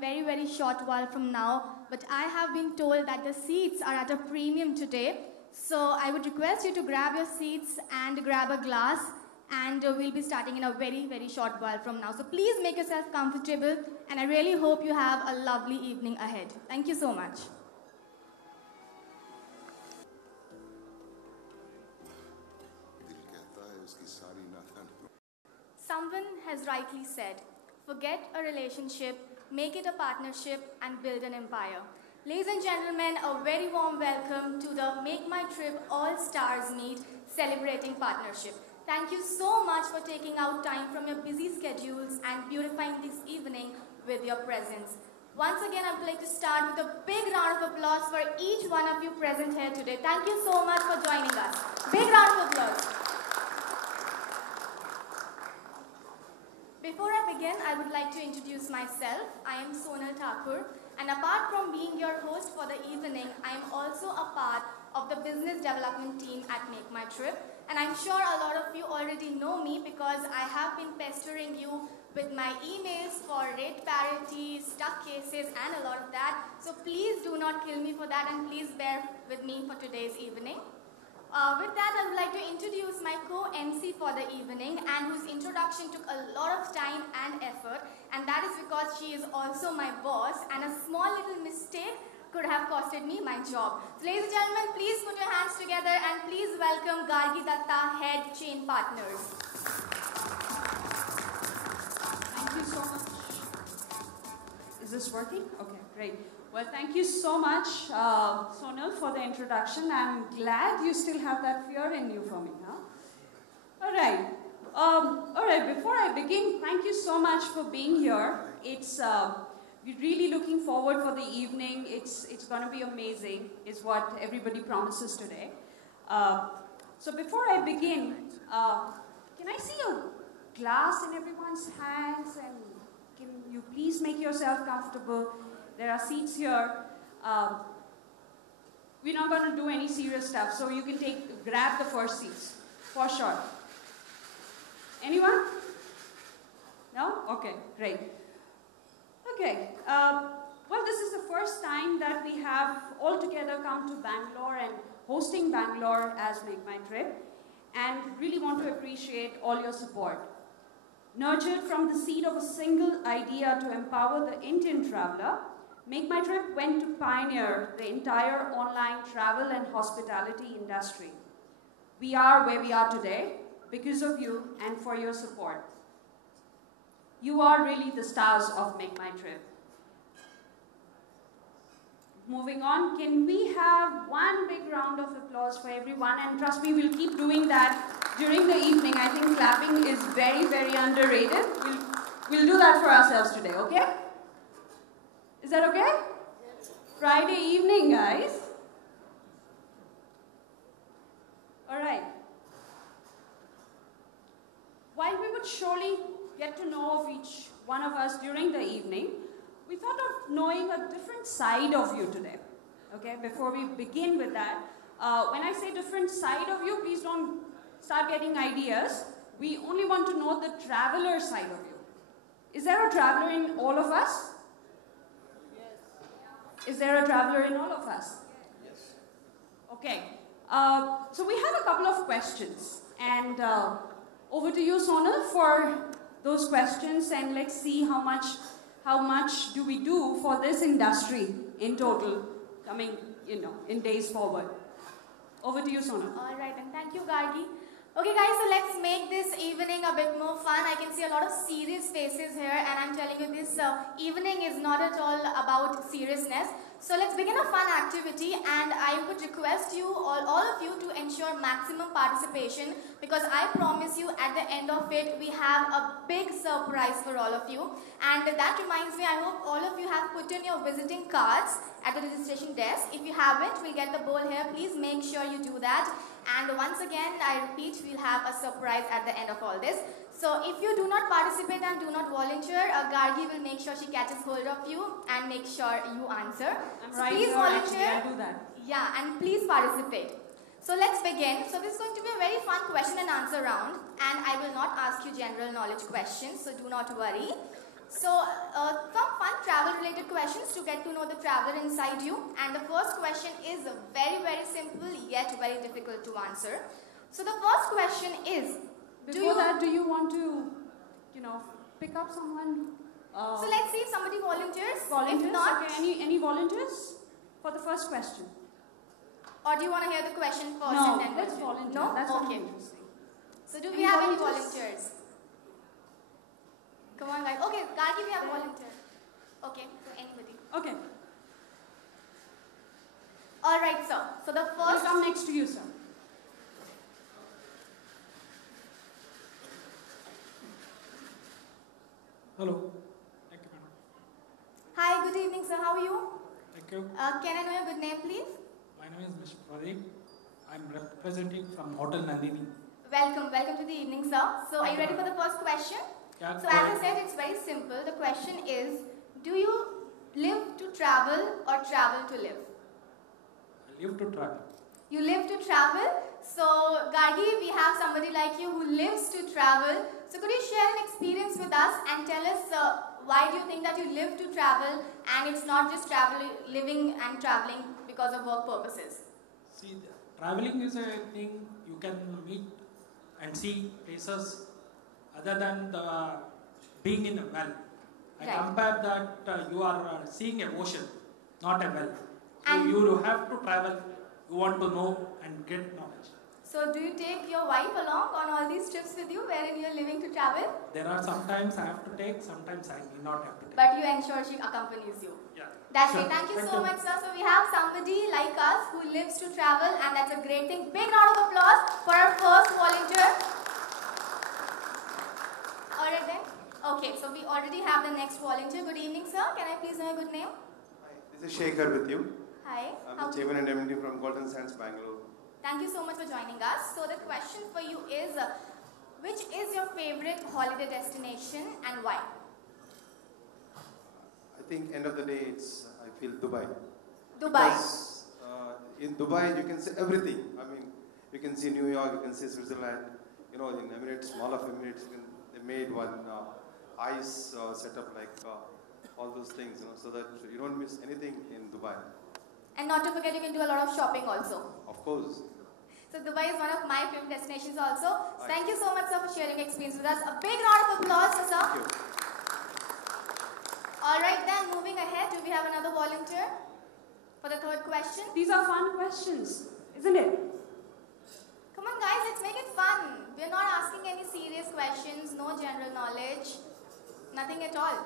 very short while from now, but I have been told that the seats are at a premium today. So I would request you to grab your seats and grab a glass, and we'll be starting in a very short while from now. So please make yourself comfortable, and I really hope you have a lovely evening ahead. Thank you so much. Someone has rightly said, forget a relationship, make it a partnership, and build an empire. Ladies and gentlemen, a very warm welcome to the Make My Trip All Stars Meet celebrating partnership. Thank you so much for taking out time from your busy schedules and beautifying this evening with your presence. Once again, I would like to start with a big round of applause for each one of you present here today. Thank you so much for joining us. Big round of applause. Before I begin, I would like to introduce myself. I am Sonal Thakur, and apart from being your host for the evening, I am also a part of the business development team at Make My Trip. And I'm sure a lot of you already know me because I have been pestering you with my emails for rate parity, stuck cases, and a lot of that. So please do not kill me for that, and please bear with me for today's evening. With that, I would like to introduce my co-MC for the evening, and whose introduction took a lot of time and effort, and that is because she is also my boss, and a small little mistake could have costed me my job. So ladies and gentlemen, please put your hands together and please welcome Gargi Datta, Head Chain Partners. Thank you so much. Is this working? Okay, great. Well, thank you so much, Sonal, for the introduction. I'm glad you still have that fear in you for me, huh? All right, before I begin, thank you so much for being here. We're really looking forward for the evening. It's going to be amazing, is what everybody promises today. So before I begin, can I see a glass in everyone's hands? And can you please make yourself comfortable? There are seats here. We're not going to do any serious stuff, so you can grab the first seats, for sure. Anyone? No? Okay, great. Okay, well, this is the first time that we have all together come to Bangalore and hosting Bangalore as Make My Trip, and really want to appreciate all your support. Nurtured from the seed of a single idea to empower the Indian traveler, Make My Trip went to pioneer the entire online travel and hospitality industry. We are where we are today because of you and for your support. You are really the stars of Make My Trip. Moving on, can we have one big round of applause for everyone? And trust me, we'll keep doing that during the evening. I think clapping is very underrated. We'll do that for ourselves today, okay? Is that okay? Yes. Friday evening, guys. All right. While we would surely get to know of each one of us during the evening, we thought of knowing a different side of you today. Okay, before we begin with that, when I say different side of you, please don't start getting ideas. We only want to know the traveler side of you. Is there a traveler in all of us? Yes. Is there a traveler in all of us? Yes. Okay, so we have a couple of questions, and over to you, Sonal, for those questions, and let's see how much do we do for this industry in total, coming, in days forward. Over to you, Sonal. All right, and thank you, Gargi. Okay, guys, so let's make this evening a bit more fun. I can see a lot of serious faces here, and I'm telling you, this evening is not at all about seriousness. So let's begin a fun activity, and I would request you, all of you, to ensure maximum participation, because I promise you at the end of it, we have a big surprise for all of you. And that reminds me, I hope all of you have put in your visiting cards at the registration desk. If you haven't, we'll get the bowl here. Please make sure you do that. And once again, I repeat, we'll have a surprise at the end of all this. So if you do not participate and do not volunteer, Gargi will make sure she catches hold of you and make sure you answer. So please volunteer. I'll do that. Yeah, and please participate. So let's begin. So this is going to be a very fun question and answer round, and I will not ask you general knowledge questions, so do not worry. So, some fun travel-related questions to get to know the traveler inside you. And the first question is very, very simple yet very difficult to answer. So, the first question is, do you want to, pick up someone? So, let's see if somebody volunteers. Volunteers? If not, okay. Any volunteers for the first question? Or do you want to hear the question first No, and then let's volunteer. No? That's okay. interesting. So, do we have any volunteers? Come on, guys. Okay, Gargi, we have volunteer. Okay, so anybody. Okay. All right, sir. So the We'll first. come next to you, sir. Hello. Thank you, madam. Hi, good evening, sir. How are you? Thank you. Can I know your good name, please? My name is Mr. Pradeep. I'm representing from Hotel Nandini. Welcome to the evening, sir. So are you ready for the first question? Yeah, So as I said, it's very simple. The question is, do you live to travel or travel to live? I live to travel. You live to travel. So Gargi, we have somebody like you who lives to travel. So could you share an experience with us and tell us why do you think that you live to travel and it's not just living and traveling because of work purposes? See, traveling is a thing you can meet and see places other than being in a well. I Right. compare that you are seeing a ocean, not a well. So And you have to travel. You want to know and get knowledge. so do you take your wife along on all these trips with you wherein you are living to travel? There are sometimes I have to take, sometimes I may not have to take. But you ensure she accompanies you. Yeah. That's Sure. it. Thank you Thank so you. much, sir. So we have somebody like us who lives to travel, and that's a great thing. Big round of applause for our first volunteer. Alright then. Okay, so we already have the next volunteer. Good evening, sir. Can I please know your good name? Hi, this is Shekhar with you. Hi. I'm How- the chairman and MD from Golden Sands, Bangalore. Thank you so much for joining us. So the question for you is, which is your favorite holiday destination and why? I think end of the day, I feel Dubai. Dubai. Because in Dubai, you can see everything. I mean, you can see New York, you can see Switzerland. In Emirates, Mall of Emirates, they made one ice setup like all those things, so that you don't miss anything in Dubai. And not to forget, you can do a lot of shopping also. Of course. So Dubai is one of my favorite destinations also. Right. Thank you so much, sir, for sharing your experience with us. A big round of applause, sir. Thank you. All right, then moving ahead, do we have another volunteer for the third question? These are fun questions, isn't it? Come on, guys, let's make it fun. We're not asking any serious questions, no general knowledge, nothing at all.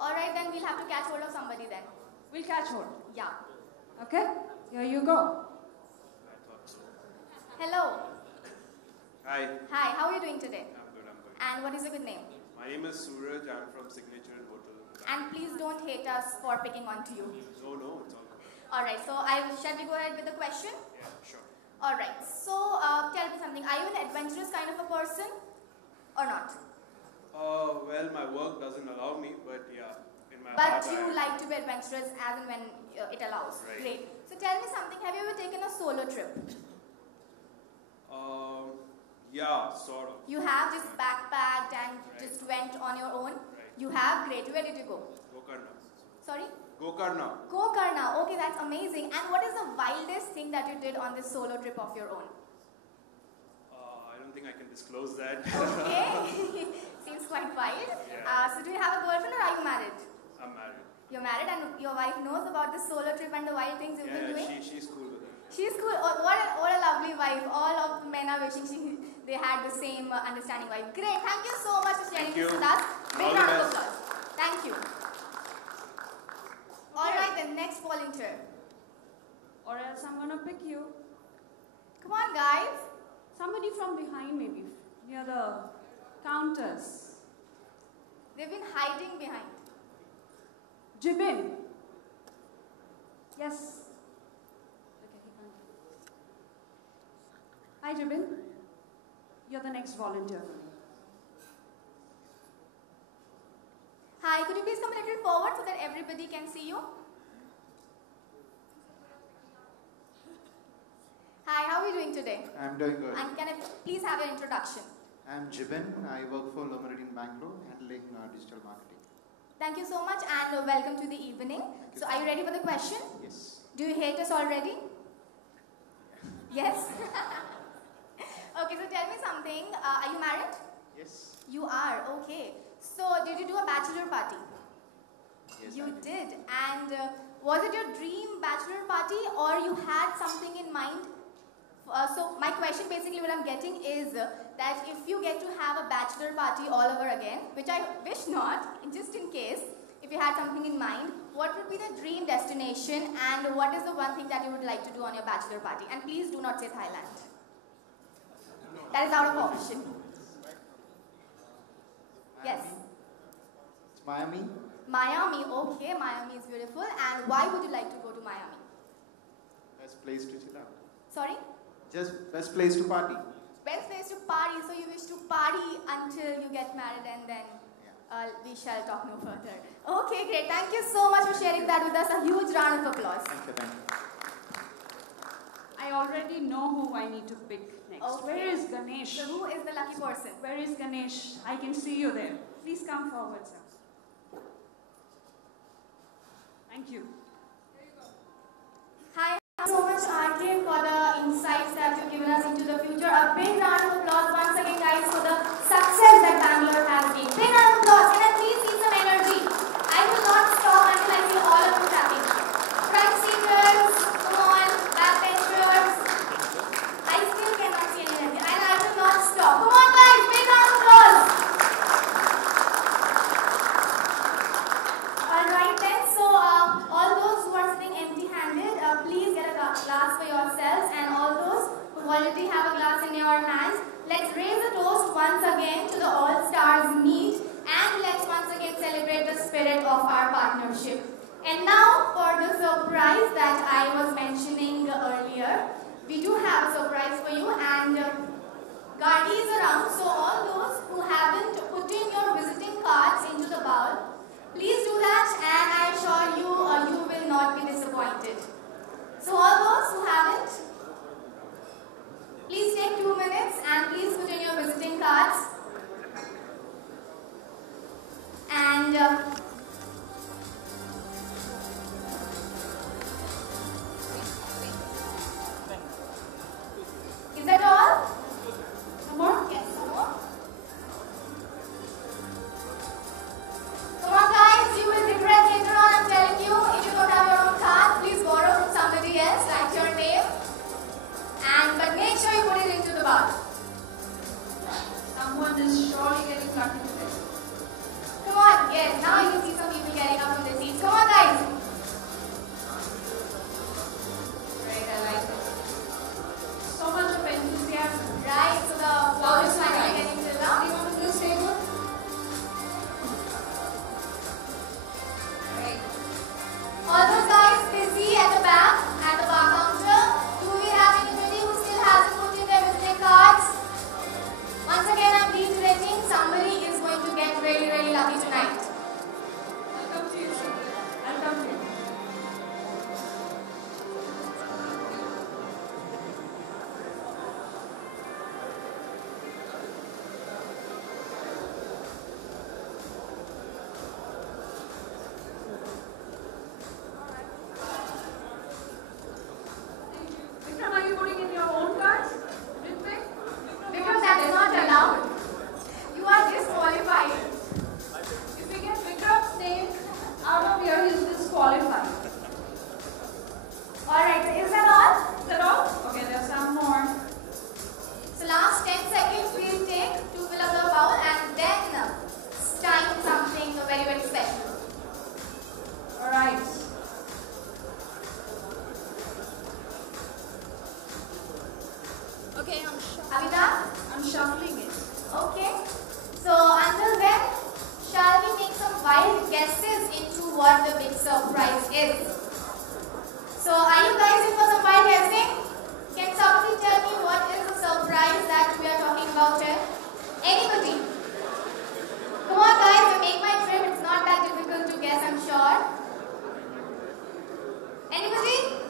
All right, then we'll have to catch hold of somebody then. We'll catch hold. Yeah. Okay? Here you go. Hello. Hi, Hi, how are you doing today? I'm good. And what is your good name? My name is Suraj. I'm from Signature Hotel. And please don't hate us for picking on to you. No, it's all good. All right, so shall we go ahead with the question? Yeah, sure. All right, so tell me something. Are you an adventurous kind of a person or not? Well, my work doesn't allow me, but yeah, in my But heart, you I- like to be adventurous as and when it allows. Right. Great. So tell me something. Have you ever taken a solo trip? Yeah, sort of. You have just backpacked and Right. just went on your own? Right. You have? Great. Where did you go? Gokarna. Sorry? Gokarna. Gokarna. Okay, that's amazing. And what is the wildest thing that you did on this solo trip of your own? I don't think I can disclose that. Okay. Seems quite wild. Yeah. So do you have a girlfriend or are you married? I'm married. You're married and your wife knows about this solo trip and the wild things you've been doing? Yeah, she's cool with it. She's cool. Oh, what a lovely wife. All of the men are wishing they had the same understanding wife. Great. Thank you so much for sharing Thank this you. with us. Big All the round of best. applause. Thank you. All right, then next volunteer. Or else I'm gonna pick you. Come on, guys. Somebody from behind, maybe near the counters. They've been hiding behind. Jibin. Yes. Okay, he can't. Hi, Jibin. You're the next volunteer for me. Hi, could you please come a little forward so that everybody can see you? Hi, how are you doing today? I'm doing good. And can I please have your introduction? I'm Jibin. I work for Lomeridin Bangalore, handling digital marketing. Thank you so much and welcome to the evening. So are you ready for the question? Yes. Do you hate us already? Yes? Okay, so tell me something. Are you married? Yes. You are, okay. So did you do a bachelor party? Yes. You did. And was it your dream bachelor party or you had something in mind? So my question basically what I'm getting is that if you get to have a bachelor party all over again, which I wish not, just in case, if you had something in mind, what would be the dream destination and what is the one thing that you would like to do on your bachelor party? And please do not say Thailand. That is out of option. Yes. It's Miami. Miami, okay, Miami is beautiful. And why would you like to go to Miami? Best place to chill out. Sorry? Just best place to party. Best place to party, so you wish to party until you get married and then we shall talk no further. Okay, great. Thank you so much for sharing that with us. A huge round of applause. Thank you. Thank you. I already know who I need to pick next. Okay. Where is Ganesh? So who is the lucky person? Where is Ganesh? I can see you there. Please come forward, sir. Thank you. Hi, thank you so much RK for the insights that you've given us into the future. A big round of applause once again guys for the success that Bangalore has been. Big round of applause. Can I please see some energy? I will not stop until I see all of you clapping. Front seaters, come on, backbenchers. I still cannot see any energy and I will not stop. Come on guys, big round of applause. Alright then, so all those who are sitting empty-handed, please get a glass for yourselves, and all those who already have a glass in your hands, let's raise a toast once again to the All-Stars meet and let's once again celebrate the spirit of our partnership. And now for the surprise that I was mentioning earlier, we do have a surprise for you and Gardi is around, so all those who haven't put in your visiting cards into the bowl, please do that and I assure you, you will not be disappointed. So all those who haven't, please take 2 minutes and please put in your visiting cards. And is that all? Some more? Yes, some more. Come on guys, you will regret later on, I'm telling you. If you don't have your own card, please borrow from somebody else, write your name. But make sure you put it into the bowl. Someone is surely getting lucky today. Come on, yes, now you can see some people getting up from their seats. Come on guys. Great, I like it. So much of enthusiasm. Right, so the bowl is finally getting filled up. Do you want to do this table? Great. All those guys busy at the back, at the bar counter, do we have anybody who still hasn't put in their visiting cards? Once again, I'm reiterating, somebody is going to get really, really lucky tonight. I'll come to you, sir. I'll come to you. Vikram, are you putting in your own cards? Ritvik? Because that's not allowed. You are disqualified. If we get Vikram's name out of here, he's disqualified. Alright, so is that all? Is that all? Okay, there's some more. So last 10 seconds we'll take to fill up the bowl and then time something very, very special. Alright. Okay, Are we done? I'm shuffling it. Okay. So until then, shall we make some wild guesses into what the big surprise is? So are you guys in for some wild guessing? Can somebody tell me what is the surprise that we are talking about here? Anybody? Come on guys, I make my trip. It's not that difficult to guess, I'm sure. Anybody?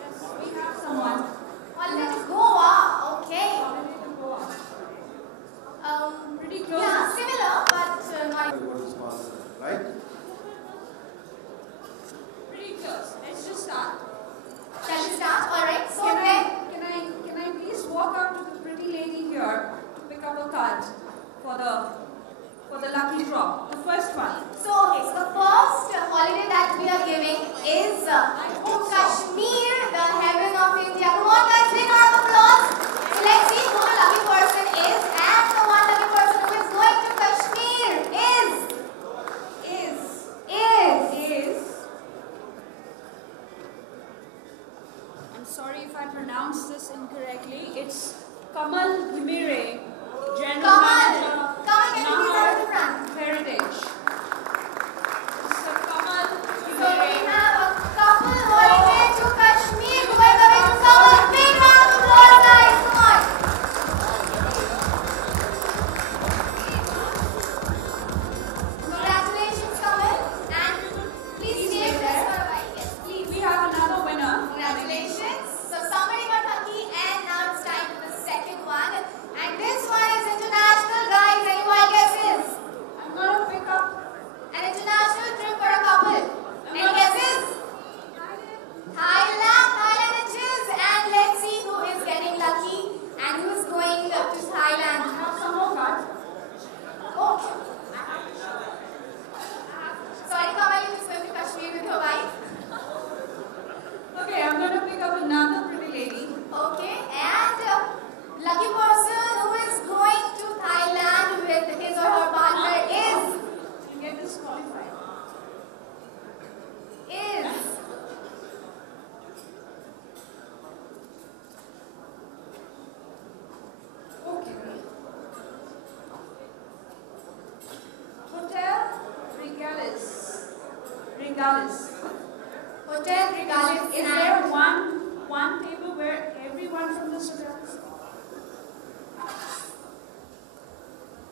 Yes, we have someone. Holiday to Goa. Okay. Holiday to Goa. Regalis. Hotel Regalis. Is there one table where everyone from this hotel is?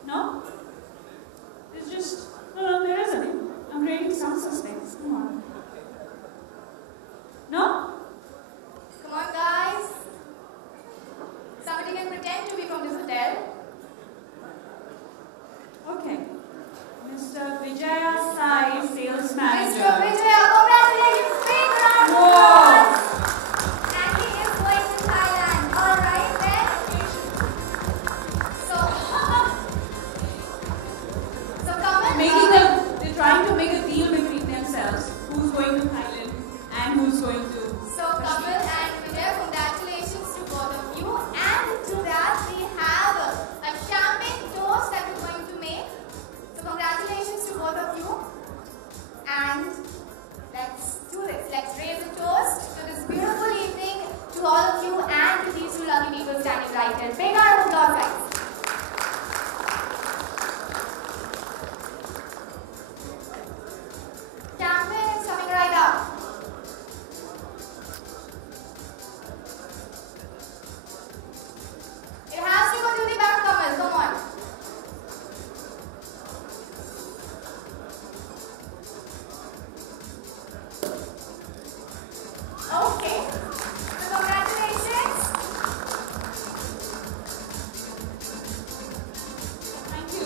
No? It's just, no, there isn't. I'm creating some suspense. Come on. No? Come on, guys. Somebody can pretend to be from this hotel. Okay. Mr. Vijaya Sai, sales manager. Mr. Vijaya, congratulations. Big round of Whoa. applause. And he is going to Thailand. All right, then. So Kamal, They're trying to make a deal between themselves. Who's going to Thailand and who's going to So Kamal and Vijay, congratulations to both of you. And to that, we have a champagne toast that we're going to make. So congratulations to both of you. And let's do this. Let's raise a toast to this beautiful evening to all of you and to these two lucky people standing right here. Big round of applause, guys. Champagne is coming right up. It has to go to the back, Kamal. Come on. Okay. So congratulations.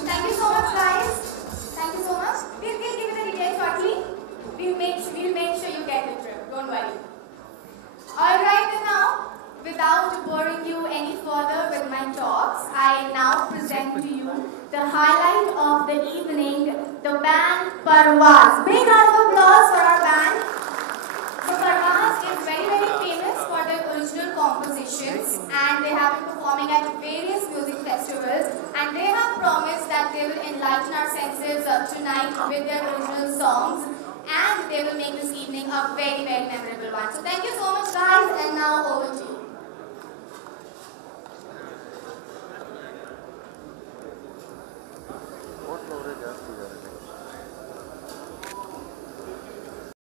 Thank you so much, guys. Thank you so much. We'll give you the details shortly. We'll make sure you get the trip. Don't worry. Alright, then now, without boring you any further with my talks, I now present to you the highlight of the evening, the band Parvaz. Big round of applause for our band. So Parvaz is very, very famous for their original compositions, and they have been performing at various music festivals, and they have promised that they will enlighten our senses tonight with their original songs, and they will make this evening a very, very memorable one. So thank you so much, guys, and now over to you.